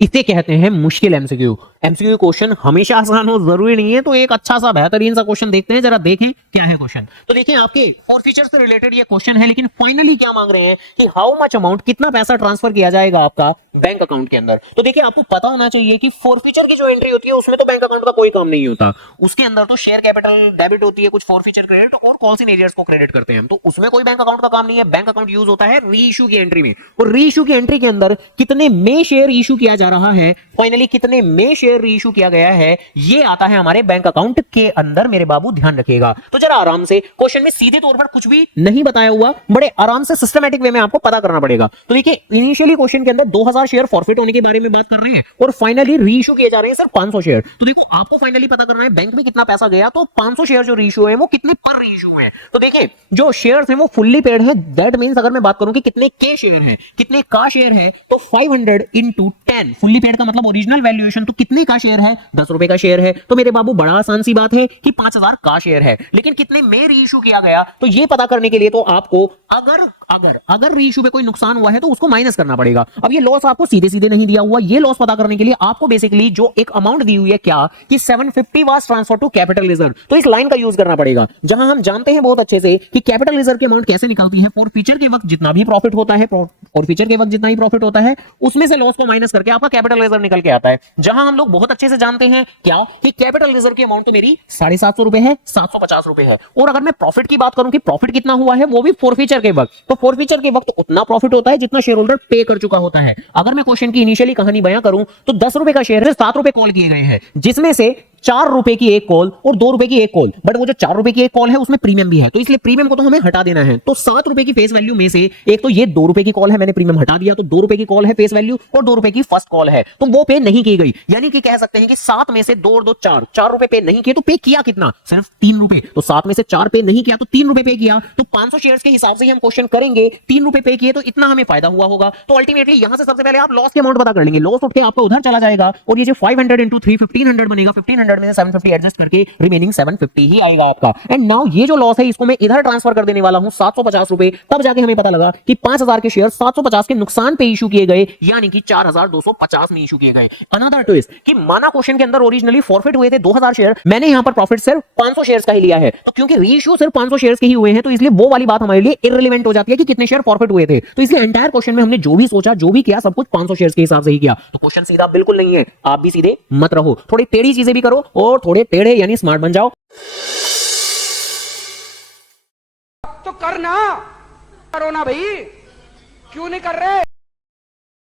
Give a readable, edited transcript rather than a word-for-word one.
इसे कहते हैं मुश्किल एमसीक्यू। एमसीक्यू क्वेश्चन हमेशा आसान हो जरूरी नहीं है, तो एक अच्छा सा बेहतरीन सा क्वेश्चन देखते हैं, जरा देखें क्या है क्वेश्चन। तो देखिए आपके फॉरफीचर से रिलेटेड ये क्वेश्चन है, लेकिन फाइनली क्या मांग रहे हैं कि हाउ मच अमाउंट, कितना पैसा ट्रांसफर किया जाएगा आपका बैंक अकाउंट के अंदर। तो देखिए आपको पता होना चाहिए कि फॉरफीचर की जो एंट्री होती है उसमें तो बैंक अकाउंट का कोई काम नहीं होता, उसके अंदर तो शेयर कैपिटल डेबिट होती है, कुछ फॉरफीचर क्रेडिट और कॉल्स इन एरियर्स को क्रेडिट करते हैं हम, तो उसमें कोई बैंक अकाउंट का काम नहीं है। बैंक अकाउंट यूज होता है री इशू की एंट्री में, और री इशू की एंट्री के अंदर कितने में शेयर इशू किया जा रहा है, फाइनली कितने में शेयर री इशू किया गया है, ये आता है हमारे बैंक अकाउंट के अंदर। मेरे बाबू ध्यान रखिएगा। तो जरा आराम से, क्वेश्चन में सीधे तौर पर कुछ भी नहीं बताया हुआ, बड़े आराम से सिस्टमैटिक वे में आपको पता करना पड़ेगा। तो देखिए इनिशियली क्वेश्चन के अंदर 2000 शेयर फॉरफिट होने के बारे में बात कर रहे हैं, और फाइनली री इशू किए जा रहे हैं सिर्फ 500 शेयर। तो देखो आपको फाइनली पता करना है बैंक में कितना पैसा गया, तो 500 शेयर जो री इशू है वो कितने पर री इशू है। तो देखिए जो शेयर्स हैं वो फुल्ली पेड है, दैट मींस अगर मैं बात करूं कि कितने के शेयर है, कितने का शेयर है, तो 500 इंटू 10, फुल्ली पेड का मतलब ओरिजिनल वैल्यूएशन, तो कितने का शेयर है, 10 रुपए का शेयर है। तो मेरे बाबू बड़ा आसान सी बात है कि 5000 का शेयर है, लेकिन कितने में री इशू किया गया, तो ये पता करने के लिए तो आपको अगर री इशू पे कोई नुकसान हुआ है तो उसको माइनस करना पड़ेगा। अब ये लॉस आपको सीधे सीधे नहीं दिया हुआ, ये लॉस पता करने के लिए आपको बेसिकली जो एक अमाउंट दी हुई है क्या कि 750 was transfer to capital reserve, तो इस लाइन का यूज करना पड़ेगा, जहां हम जानते हैं बहुत अच्छे से कि कैपिटल रिजर्व की अमाउंट कैसे निकलती है। फॉरफीचर के वक्त जितना भी प्रॉफिट होता है, फॉरफीचर के वक्त जितना ही प्रॉफिट होता है उसमें से लॉस को माइनस करके आपका कैपिटल रिजर्व निकल के आता है, जहां हम लोग बहुत अच्छे से जानते हैं क्या कि कैपिटल रिजर्व की अमाउंट तो मेरी 750 रुपए है, 750 रुपए है। और अगर मैं प्रॉफिट की बात करूं कि प्रॉफिट कितना हुआ है, वो भी फॉरफीचर के वक्त, तो फॉरफीचर के वक्त उतना प्रॉफिट होता है जितना शेयर होल्डर पे कर चुका होता है। अगर मैं क्वेश्चन की इनिशियली कहानी बयां करूं तो 10 रुपए का शेयर है, 7 रुपए कॉल किए गए हैं, जिसमें से 4 रुपए की एक कॉल और 2 रुपए की एक कॉल, बट वो जो 4 रुपए की एक कॉल है उसमें प्रीमियम भी है, तो इसलिए प्रीमियम को तो हमें हटा देना है। तो 7 रुपए की फेस वैल्यू में से एक तो ये 2 रुपए की कॉल है, मैंने प्रीमियम हटा दिया, तो 2 रुपए की कॉल है फेस वैल्यू, और 2 रुपए की फर्स्ट कॉल है, तो वो पे नहीं की गई। यानी कि कह सकते हैं कि 7 में से 2 और 2 4 रुपए पे नहीं किए, तो पे किया कितना, सिर्फ 3 रुपए। तो 7 में से 4 पे नहीं किया तो 3 रुपए पे किया, तो 500 शेयर्स के हिसाब से ही हम क्वेश्चन करेंगे, 3 रुपए पे किए तो इतना हमें फायदा हुआ होगा। तो अल्टीमेटली यहां से सबसे पहले आप लॉस की अमाउंट पता कर लेंगे, लॉस उठ के आपका उधर चला जाएगा, और ये जो 500 इंटू 3 1500 बनेगा, 1500 में से 750 एडजस्ट करके रिमेनिंग 750 ही आएगा आपका। एंड नाउ ये जो लॉस है इसको मैं इधर ट्रांसफर कर देने वाला हूं 750 रुपए, तब जाके हमें पता लगा कि 5000 के शेयर 750 के नुकसान पे इशू किए गए, यानी कि 4250 में इशू किए गए। अनदर ट्विस्ट कि माना क्वेश्चन के अंदर ओरिजिनली फॉरफिट हुए थे 2000 शेयर, मैंने यहां पर प्रॉफिट सिर्फ 500 शेयर्स का ही लिया है, तो क्योंकि रीइश्यू सिर्फ 500 शेयर्स के ही हुए हैं, तो इसलिए वो वाली बात हमारे लिए इररिलेवेंट हो जाती है कि कितने शेयर फॉरफिट हुए थे। तो इसलिए एंटायर क्वेश्चन में हमने जो भी सोचा, जो भी किया, सब कुछ 500 शेयर्स के हिसाब से ही किया। तो क्वेश्चन सीधा बिल्कुल नहीं है, आप भी सीधे मत रहो, थोड़ी टेढ़ी चीजें भी करो और थोड़े टेढ़े यानी स्मार्ट बन जाओ। तो करना, करो ना भाई, क्यों नहीं कर रहे।